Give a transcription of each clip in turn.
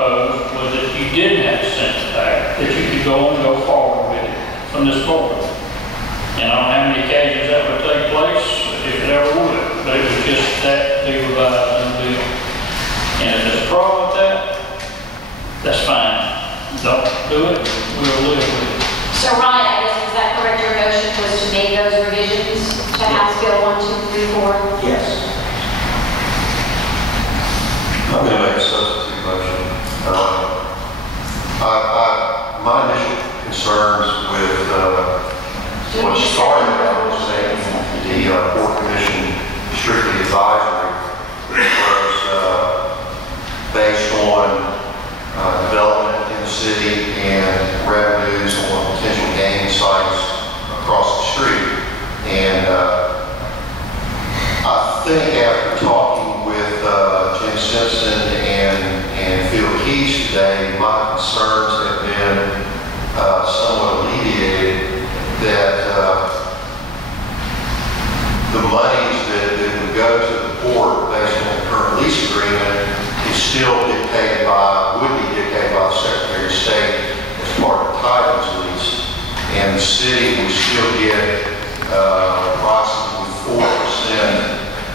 proposed was that you didn't have to send it back, that you could go forward with it from this board. And I don't know how many occasions that would take place, if it ever would, but it was just that to revise and do. And if there's a problem with that, that's fine. Don't do it, we'll live with it. So Ronnie, I guess, is that correct? Your motion was to make those revisions to House Bill 1234? Yes. I'm going to make a substitute motion. My initial concerns with what started out was saying the Port Commission strictly advisory was based on development in the city and revenues on potential gaming sites across the street. And I think after talking with Jim Simpson and Phil Keys today, my concerns have been somewhat alleviated that the monies that would go to the port based on the current lease agreement is still would be dictated by the Secretary of State as part of the titles lease. And the city would still get approximately 4%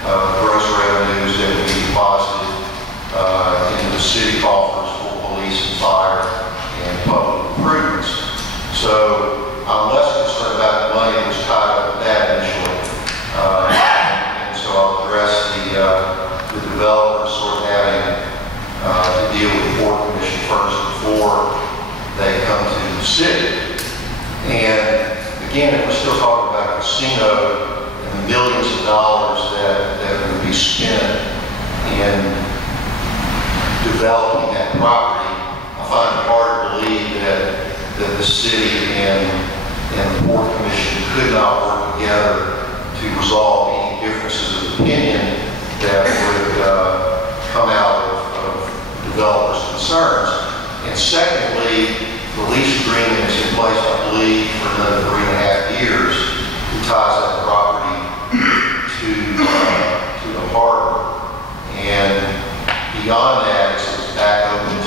of gross revenues that would be deposited into the city coffers for police and fire and public improvements. So I'm less concerned about the money that was tied up with that initially. And so I'll address the developers sort of having to deal with the Port Commission first before they come to the city. And again, if we're still talking about a casino and the millions of dollars that would be spent in developing that property, I find it hard to believe that the city and the Port Commission could not work together to resolve any differences of opinion that would come out of developers' concerns. And secondly, the lease agreement is in place, I believe, for another 3.5 years to ties that property to the harbor. And beyond that, it's back open to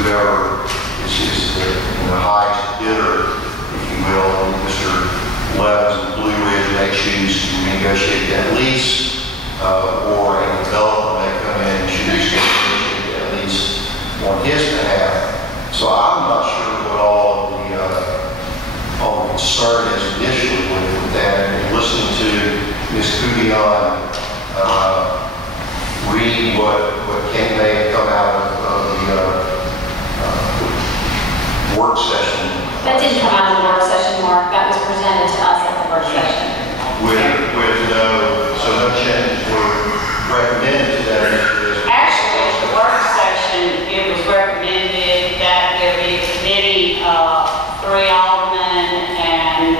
whoever is the highest bidder, if you will. Mr. Levins and Blue Ridge may choose to renegotiate that lease, or a developer may come in and choose to negotiate that lease on his behalf. So I'm not sure what all the concern is initially with that. And listening to Ms. Kudian read what may come out of the work session. That didn't come out of the work session, Mark. That was presented to us at the work session. So no changes were recommended to that initiative. Actually, at the work session, it was recommended that there be a committee of 3 aldermen and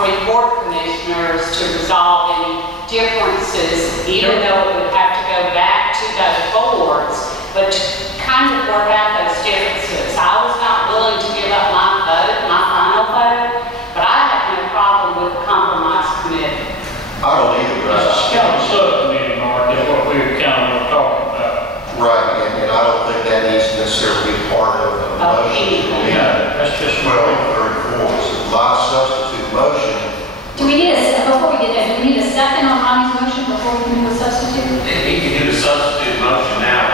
3 board commissioners to resolve any differences, even though it would have to go back to those boards, but to kind of work out those differences. I was not willing to give up my vote, my final vote, but I have no problem with the compromise committee. I don't either, but It's kind of a subcommittee, Mark, is what we were kind of talking about. right, and I don't think that needs to necessarily be part of the motion. Yeah, that's just 1234. So my substitute motion. Do we need before we get there, do we need a second on Ronnie's motion before we can do a substitute? He can do the substitute motion now.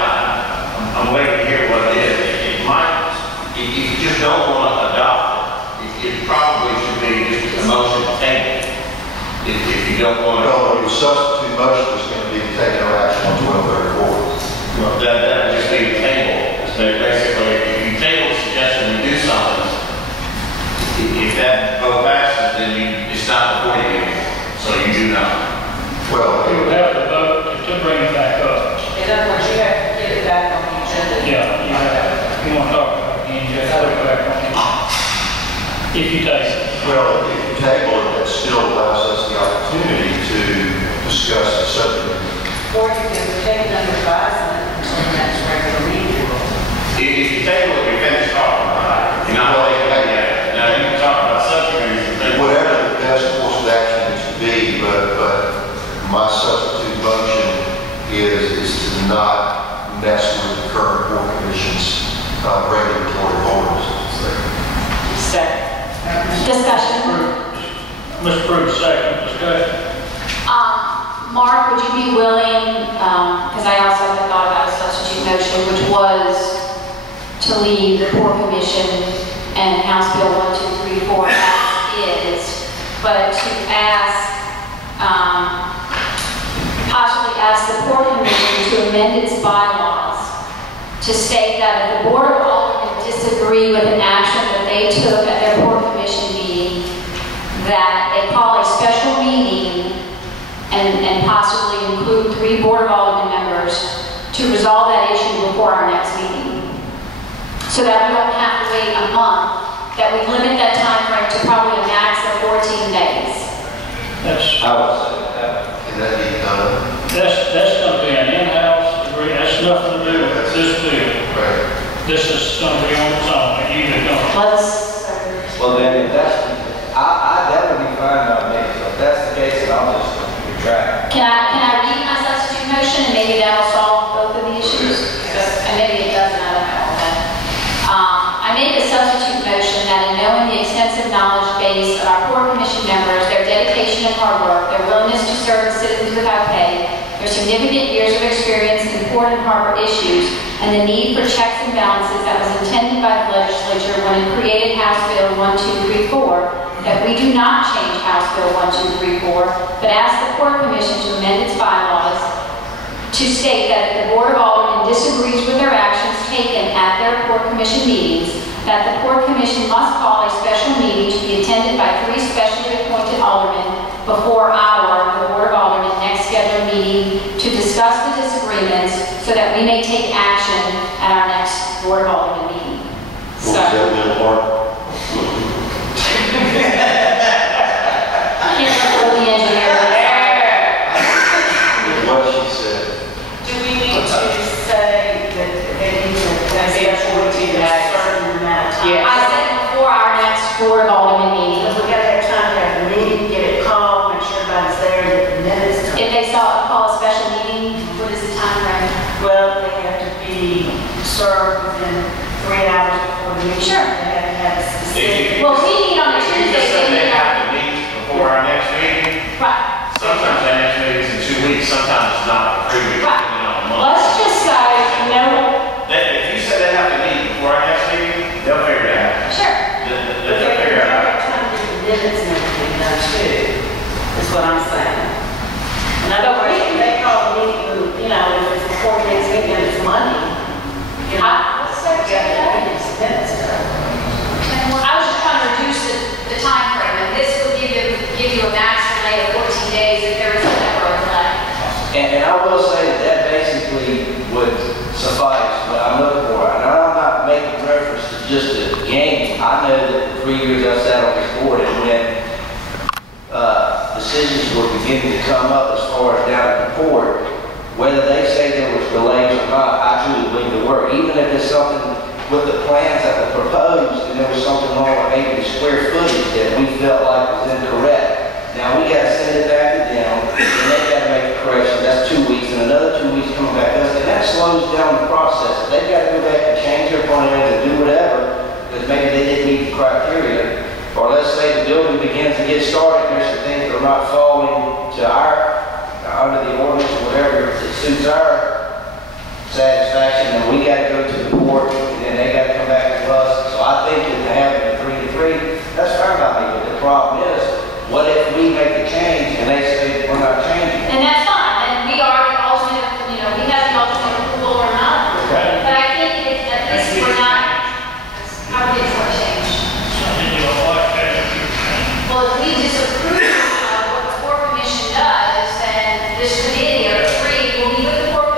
I'm waiting to hear what it is. It might, if you just don't want to adopt it, it probably should be just a motion to table. If you don't want to. No, your substitute motion is going to be taking no action on 1234. Well, that would just be the table. So basically, if you table the suggestion we do something, if that vote passes, then it's not before you anymore. So you do nothing. Well, We would have to vote to bring it back up. In other words, you have to get it back on the agenda. Yeah, you want to talk about it again, you have to put it back on it. If you take it. well, if you table it, that still allows us the opportunity to discuss the subject. Or you can take it under advisement until the next regular meeting. If you table it, you finish talking about it. You're not taking it yet. Now you can talk about subcommittees and things. Whatever the best course of action is to be, but my substitute motion is to not mess with the current board commission's regulatory orders. Discussion. Mr. Bruce, second, discussion. Mark, would you be willing, because I also had thought about a substitute motion, which was to leave the Port Commission and House Bill 1234 as is, but to possibly ask the Port Commission to amend its bylaws to state that if the Board of Aldermen disagree with an action that they took at their Port Commission meeting, that they call a special meeting and possibly include 3 Board of Aldermen members to resolve that issue before our next meeting. So that we don't have to wait a month, that we limit that time frame to probably a max of 14 days. I would say that. Can that be done? That's going to be an in-house degree. That's nothing to do with this bill. Right. This is going to be on its own. You either going Well, then, if that's, that would be fine by me. So if that's the case, then I'll just retract. Can I read my substitute motion and maybe that'll solve both of the issues? And maybe it doesn't, I don't know. I make a substitute motion that in knowing the extensive knowledge base of our Port Commission members, their dedication and hard work, their willingness to serve citizens without pay, their significant years of experience in port and harbor issues, and the need for checks and balances that was intended by the legislature when it created House Bill 1234, that we do not change House Bill 1234, but ask the Port Commission to amend its bylaws to state that if the Board of Aldermen disagrees with their actions taken at their Port Commission meetings, that the Port Commission must call a special meeting to be attended by 3 specially appointed aldermen before the Board of Aldermen next scheduled meeting to discuss the disagreements so that we may take action at our next Board of Aldermen meeting. So, I can't remember what the engineer was. What she said. Do we need to say that they need to be a 14 days, a certain amount of time? I said before our next Board of Aldermen meeting. We gotta have time to have the meeting, get it called, make sure everybody's there, get the minutes. If they call a special meeting, what is the time frame? Well, they have to be served within 3 hours before the meeting. Sure. They have to have a specific. Well, we meet on a If you Tuesday. just said they meet have on- to meet before our next meeting, Right. sometimes that next meeting's in 2 weeks, sometimes it's not 3 weeks, Right. depending on the month. Let's just say, If you said they have to meet before our next meeting, they'll figure it out. sure. But They'll figure it out. have time to get the minutes and everything done too, is what I'm saying. In other words, if they call the meeting, if it's before the next meeting, and it's Monday, Let's say you got the minutes done. I was just trying to reduce the time frame, and this would give you a max delay of 14 days if there is a ever a delay. And I will say that basically would suffice what I'm looking for. And I'm not making reference to just a game. I know that the 3 years I sat on this board and when decisions were beginning to come up as far as down at the port, whether they say there was delays or not, I truly believe there were. Even if it's something with the plans that were proposed and there was something wrong with maybe the square footage that we felt like was incorrect. Now we got to send it back to them and they got to make a correction. That's 2 weeks and another 2 weeks coming back to us. And that slows down the process. If they've got to go back and change their plans and do whatever because maybe they didn't meet the criteria. Or let's say the building begins to get started and there's some things that are not falling to under the ordinance or whatever that suits our satisfaction, then we got to go to the court and then they got to come back to us. So I think that having a 3-3, that's fine by me. But the problem is, what if we make a change and they say we're not changing? And that's fine, and we are the alternate, we have the alternate approval or not. Okay. But I think at least we're not, how we get for a change. something you don't like, that you can. Well, if we disapprove of what the Port Commission does, then this committee or 3 will meet with the Port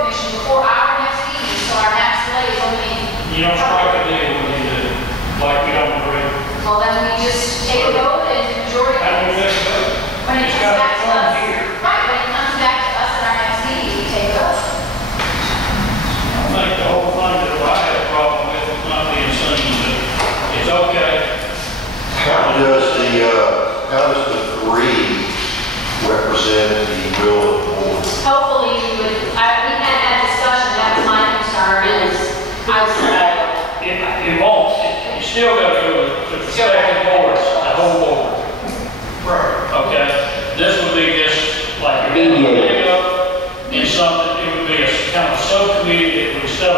It won't, you still gotta go to the second boards, the whole board. Okay, this would be just like you're Mediated. up in something, it would be a kind of subcommittee that would instead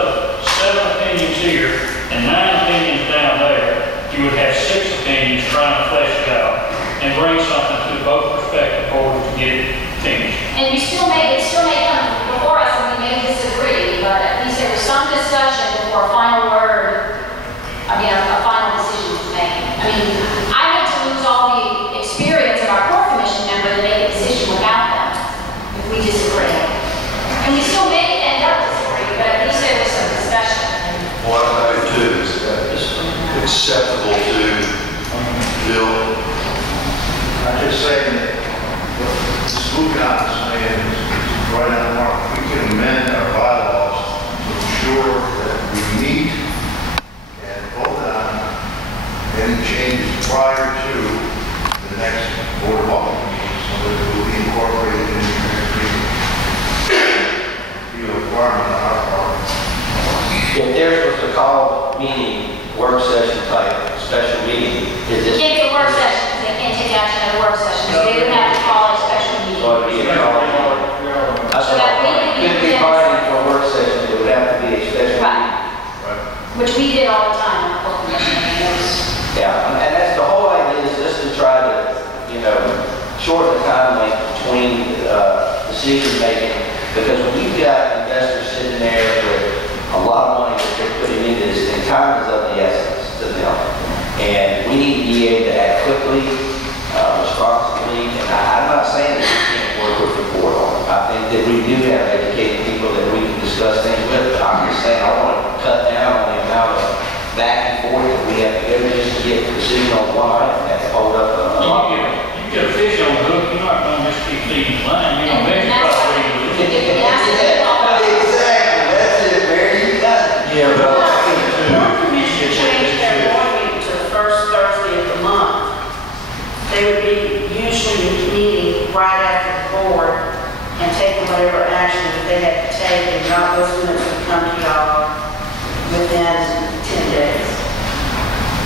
of 7 opinions here and 9 opinions down there, you would have 6 opinions trying to flesh it out and bring something to both respective boards to get it finished. And it still may come before us and we may disagree, but at least there was some discussion before a final word, a final decision was made. I mean, I hate to lose all the experience of our core commission member to make a decision without them if we disagree. And we still may end up disagreeing, but at least there was some discussion. What I know too is that it's acceptable to Bill. I'm just saying that what school guy is saying is right on the mark. We can amend our bylaws to ensure that we meet and vote on any changes prior to the next Board of Alderman meeting, so that it will be incorporated in the next meeting. Be a requirement on our part. If theirs was a call meeting, work session type, special meeting, is this? It's a work session, because they can't take action at a work session, so they would have to call a special meeting. So it'd be a call. That's So that we what, could couldn't be be- fighting for a work session, it would have to be a special meeting. Right. Which we did all the time in the core commission meetings. Yeah, and that's the whole idea, is just to try to, shorten the time length between decision making, because when you've got investors sitting there with a lot of money that they're putting into this, and time is of the essence to them. And we need to be able to act quickly, responsibly, and I'm not saying that we can't work with the board on it. I think that we do have educated people that we can discuss things with, but I'm just saying I want to cut down on the amount of back and forth that we have to go just to get a decision on one item that hold up a lot. You get a fish on the hook, you're not gonna just keep feeding the line, you're gonna eventually probably lose it. Exactly, that's it, Mary, you got it. Yeah, but I think too, Board commission changed their board meeting to the first Thursday of the month. They would be usually meeting right after the board and taking whatever action that they had to take, and not those minutes would come to y'all within 10 days.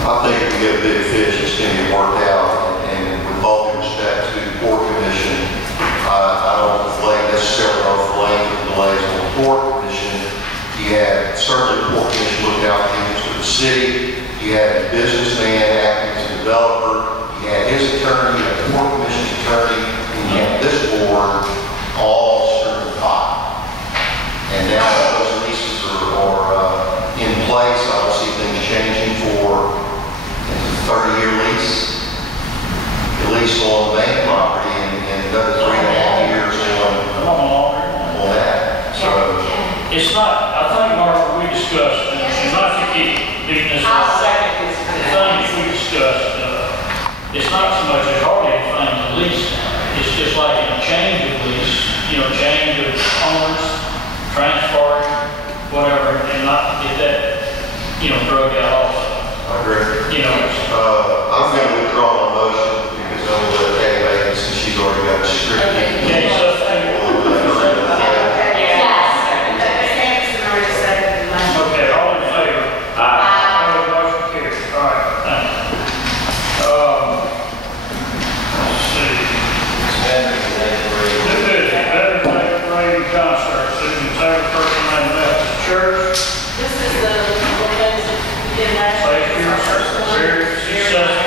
I think if we get a big fish, it's going to get worked out, and with all due respect to the Port Commission, I don't necessarily blame the delays on the Port Commission. You had certainly the Port Commission looked out for the interest of the city. You had a businessman acting as a developer. You had his attorney, you had the Port Commission's attorney, and you had this board all stirring the pot. And now that those leases are in place, I don't see things changing for a 30-year lease, at least on the main property, and another 3.5 years on that. So, It's not, I think, Mark, we discussed, and not to keep beating this I'll up, second this. the things we discussed, it's not so much as hardly anything to lease. It's just like a change of lease, change of owners, transferring, whatever, and not to get that, drug out also. I agree. It's, I'm going to withdraw my motion because I'm going to let Kay make it since she's already got a script. okay, so, okay, all in favor? Opposed, motion carries. All right, thank you. Let's see. Veterans Day Parade and Concert, Susan Taylor, First Name Baptist Church. This is the things that we did last Last year, very successful.